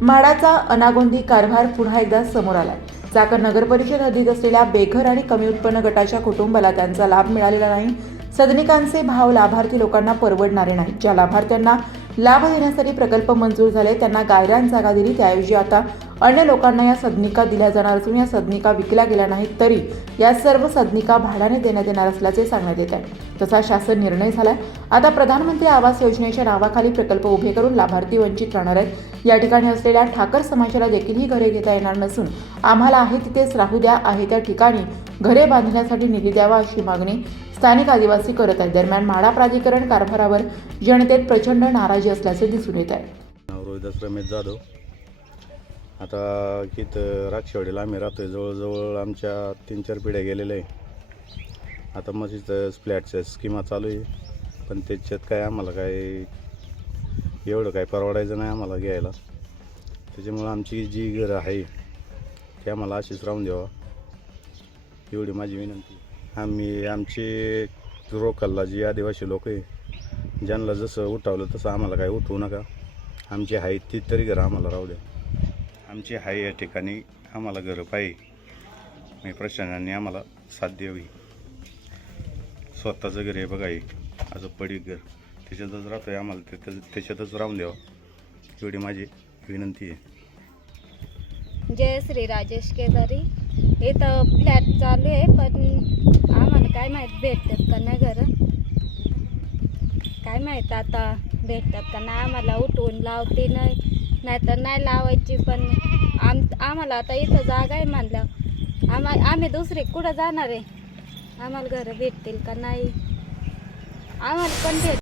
म्हाडाचा अनागोंदी कारभार पुन्हा एकदा समोर आलाय। चाकण नगर परिषद हद्दीत असलेल्या बेघर आणि कमी उत्पन्न गटाच्या कुटुंबाला त्यांचा लाभ मिळालेला नाही। सदनिकांचे भाव लाभार्थी लोकांना परवडणारे नाहीत। ज्या लाभार्थ्यांना लाभ देण्यासाठी प्रकल्प मंजूर झाले त्यांना गायरान जागा दिली, त्याऐवजी आता अन्य लोकांना या सदनिका दिल्या जाणार असून या सदनिका विकल्या गेल्या नाहीत तरी या सर्व सदनिका भाड्याने देण्यात येणार असल्याचे सांगण्यात येत आहे। तसा शासन निर्णय झालाय। आता प्रधानमंत्री आवास योजनेच्या नावाखाली प्रकल्प उभे करून लाभार्थी वंचित राहणार आहेत। या ठिकाणी असलेल्या ठाकर समाजाला देखील ही घरे घेता येणार नसून आम्हाला आहे तिथेच राहू द्या, आहे त्या ठिकाणी घरे बांधण्यासाठी निधी द्यावा अशी मागणी स्थानिक आदिवासी करत आहेत। दरम्यान म्हाडा प्राधिकरण कारभारावर जनतेत प्रचंड नाराजी असल्याचे दिसून येत आहे। रोहिदास रमेश जाधव। आता इथं राक्षवाडीला आम्ही राहतोय, जवळजवळ आमच्या 3-4 पिढ्या गेलेल्या आहे। आता मग इथं फ्लॅटच्या स्कीमा चालू आहे, पण त्याच्यात काय आम्हाला काय एवढं काय परवडायचं नाही आम्हाला घ्यायला। त्याच्यामुळं आमची जी घरं आहे ती आम्हाला अशीच राहून द्यावा एवढी माझी विनंती। आमचे रोकलला जी आदिवासी लोक आहे ज्यांना जसं उठवलं तसं आम्हाला काय उठवू नका। आमची आहे ती तरी घरं आम्हाला राहू द्या। आमची आहे या ठिकाणी आम्हाला घरं पाहिजे, प्रशासनाने आम्हाला साथ द्यावी। स्वतःचं घर आहे बघा, असं पडीक घर त्याच्यातच राहतो आहे, आम्हाला त्याच्यातच राहून द्यावं एवढी माझी विनंती आहे। जय श्री राजेश केदारी। इथं फ्लॅट चालू आहे, पण आम्हाला काय माहीत भेटतात का नाही घरं, काय माहीत आता भेटतात का नाही। आम्हाला उठवून लावते नाहीतर नाही लावायची, पण आम्हाला आता इथं जागा आहे म्हणलं आम्ही दुसरे कुठं जाणार आहे, आम्हाला घरं भेटतील का नाही आम्हाला पण भेट